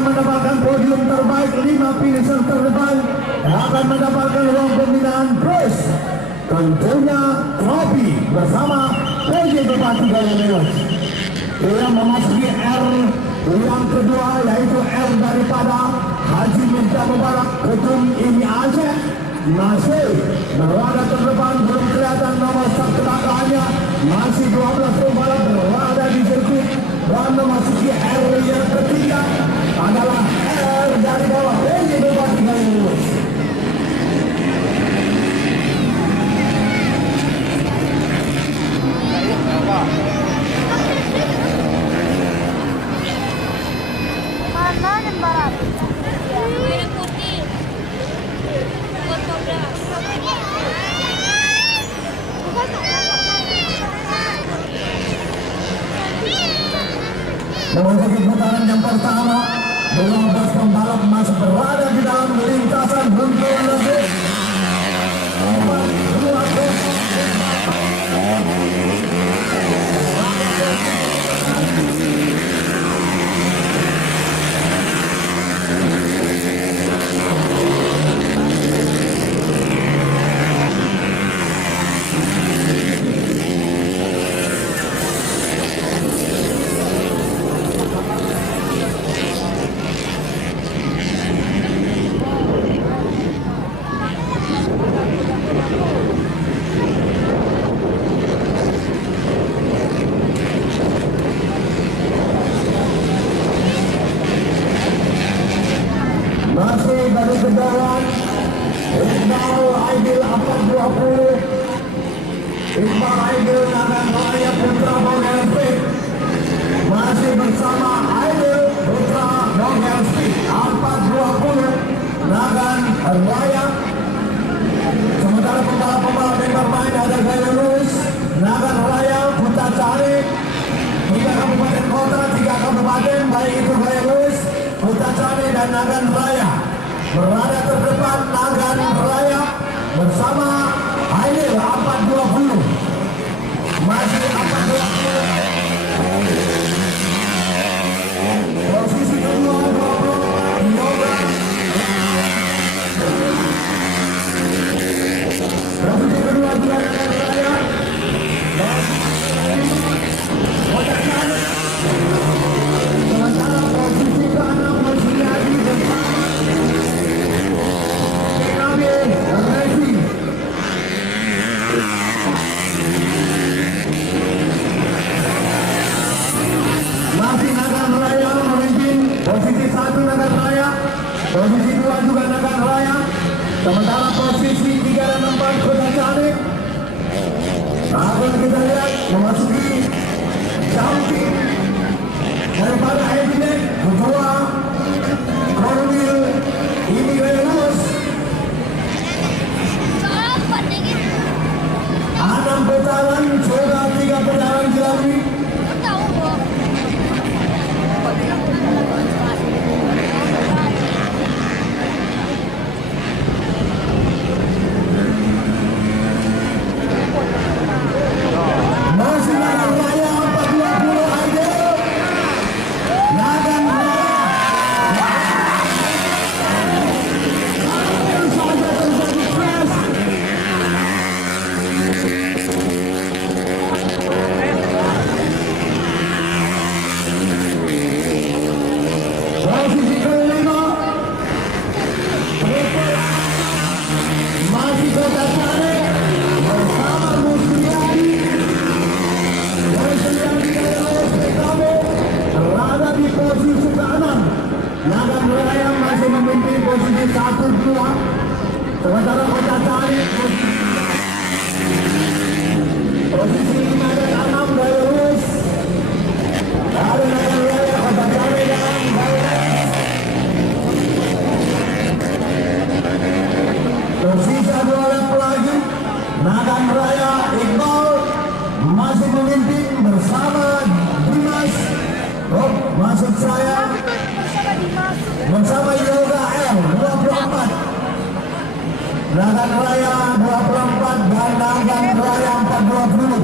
akan mendapatkan podium terbaik, 5 finisher terdepan akan mendapatkan uang pembinaan plus tentunya trofi bersama PJ Bupati Gaya Lewis. Yang memasuki R yang kedua yaitu R daripada Haji Mirza Mubarak Ketum ini Aceh masih berada terdepan, belum kelihatan nomor ketangkaannya, masih 12 pembalap berada di sirkuit dan memasuki R yang ketiga adalah R dari bawah PJ Bupati Gaya Lewis. Mana yang barat? Yang putih. Memasuki putaran yang pertama, 12 pembalap masih berada di dalam lintasan buntuan lagi. Masih dari kejaran Iqbal Aidil 420, Iqbal Aidil Nagan Raya Putra Bongel Speed masih bersama Aidil Putra Bongel Speed 420 Nagan Raya. Sementara pembalap-pembalap yang bermain ada Gaya Lewis, Nagan Raya, Putra Cari, 3 kabupaten kota, 3 kabupaten baik itu Gaya Lewis, Putra Cari dan Nagan Raya. Berada terdepan Nagan Raya bersama Aidil 420. Masih 420. Posisi kedua Yoga. Posisi kedua juga Nagan Raya. Sementara posisi ke-6 masih Adi bersama masih Nagan Raya memimpin posisi 1 Nagan Raya, posisi 2 juga Nagan Raya. Sementara posisi 3 dan 4 Kota Canik akan kita lihat memasuki jumping daripada Evident kedua Korwil ini Gaya Lewis. 6 putaran, sudah 3 putaran dilalui. Masih Nagan Raya 420 Aidil. Nagan Raya. Posisi kelima masih Kota Canik bersama Musliani. Musliani berada di posisi ke-6. Nagan Raya masih memimpin posisi 1-2. Sementara Kota Canik posisi 5 dan 6 Gaya Lewis. Ada Nagan Raya, Kota Canik dan Gaya. Tersisa 2 lap lagi. Nagan Raya Iqbal masih memimpin bersama Dimas. Oh, maksud saya bersama Yoga L 24. Nagan Raya 24 dan Nagan Raya 420.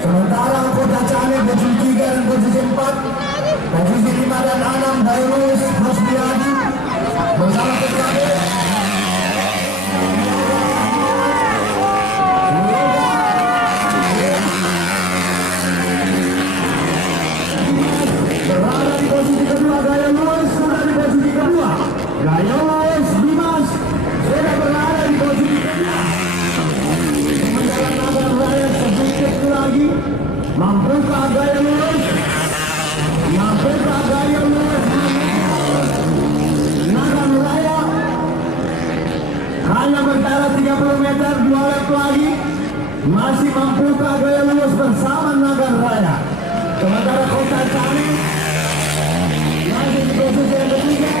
Sementara Kota Canik posisi 3 dan posisi 4 Posisi 5 dan 6 Dairus Musbiadi bersama terakhir berada di posisi kedua. Gaya Lewis sudah di posisi kedua. Gaya Lewis Dimas sudah berada di posisi kedua. Menjalan Nagar Raya sedikit lagi. Mampukah Gaya Lewis? Mampukah Gaya Lewis? Nagar Raya hanya berjarak 30 meter, 2 lap lagi. Masih mampukah Gaya Lewis bersama Nagar Raya? Sementara Kota Tani masih di posisi yang ketiga.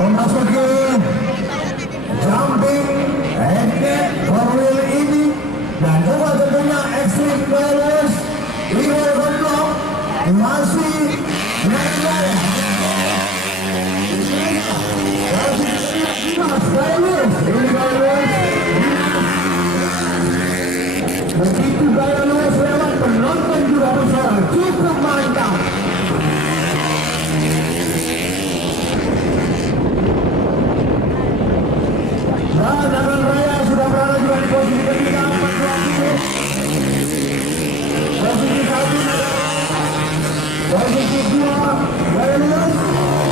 Memasuki jumping head four-wheel ini dan juga tentunya Extreme Players Hero Gondok masih naik. Begitu Gaya Lewis lewat, penonton juga bersorak cukup mantap. Nagar Raya sudah berada juga di posisi ketiga, 420. Posisi 1 posisi 2 Gaya Lewis,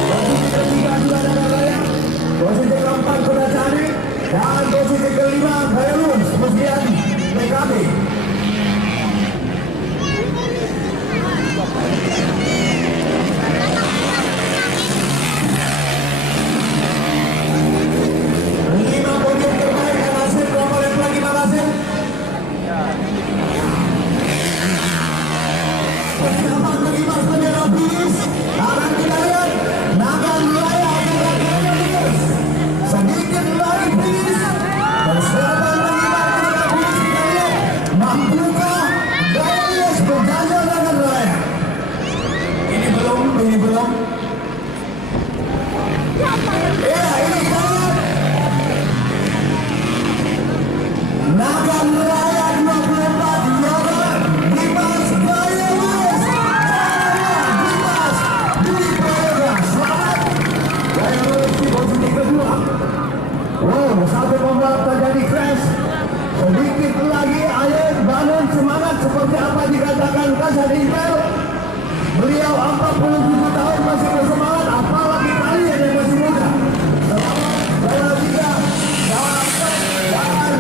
posisi ketiga juga Nagar Raya, posisi keempat Kuda Cari, dan posisi kelima Gaya Lewis Musbiadi PKB. Sedikit lagi finish. Persiapan mengibar finish kita lihat. Mampukah Gaya Lewis berjaya Nagar Raya? Ini belum. Ya, ini kan Nagar Raya 24 Yoga Dimas Gaya Lewis. Dimas di Prayoga. Selamat. Gaya Lewis di posisi kedua. Wow, satu pembalap terjadi crash. Sedikit lagi, ayo bangun semangat seperti apa dikatakan Kasat Intel. Beliau 47 tahun masih bersemangat, apalagi kalian yang masih muda. Selamat Jawa 3, Jawa 4, dan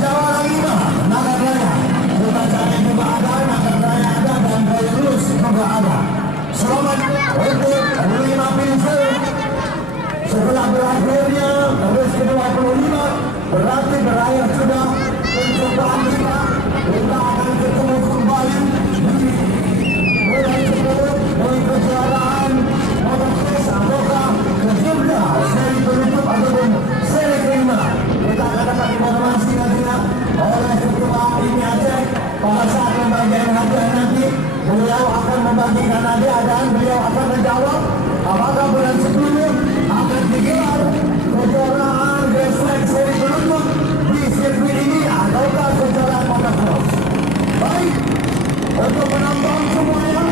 Jawa 5. Nagar Raya Kota Cari juga ada, Nagar Raya ada, dan Gaya Lewis juga ada. Selamat untuk 5 finisher. Setelah berakhirnya race ke-25 berarti berakhir sudah percobaan kita. Kita akan ketemu kembali di mulai 10 dari kejuaraan motocross ataukah kejuaraan seri penutup ataupun seri kelima. Kita akan dapat informasi nantinya oleh ketua ini Aceh pada saat pembagian hadiah nanti. Beliau akan membagikan hadiah dan beliau akan menjawab apakah bulan 10 akan digelar kejuaraan Grassland seri penutup di sirkuit ini ataukah kejuaraan motocross. Baik, untuk penonton semuanya,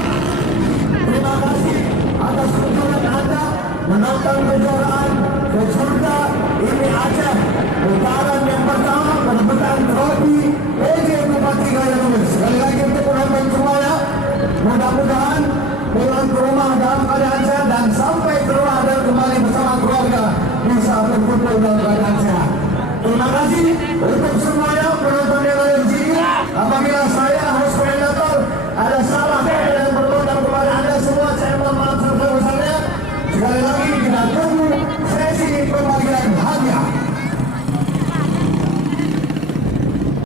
terima kasih atas kunjungan Anda menonton kejuaraan Kejurda ini Aceh. Putaran yang pertama perebutan trofi PJ Bupati Gaya Lewis. Sekali lagi untuk penonton semuanya, mudah-mudahan pulang ke rumah dalam keadaan sehat dan sampai ke rumah dan kembali bersama keluarga bisa berkumpul dalam keadaan sehat. Terima kasih untuk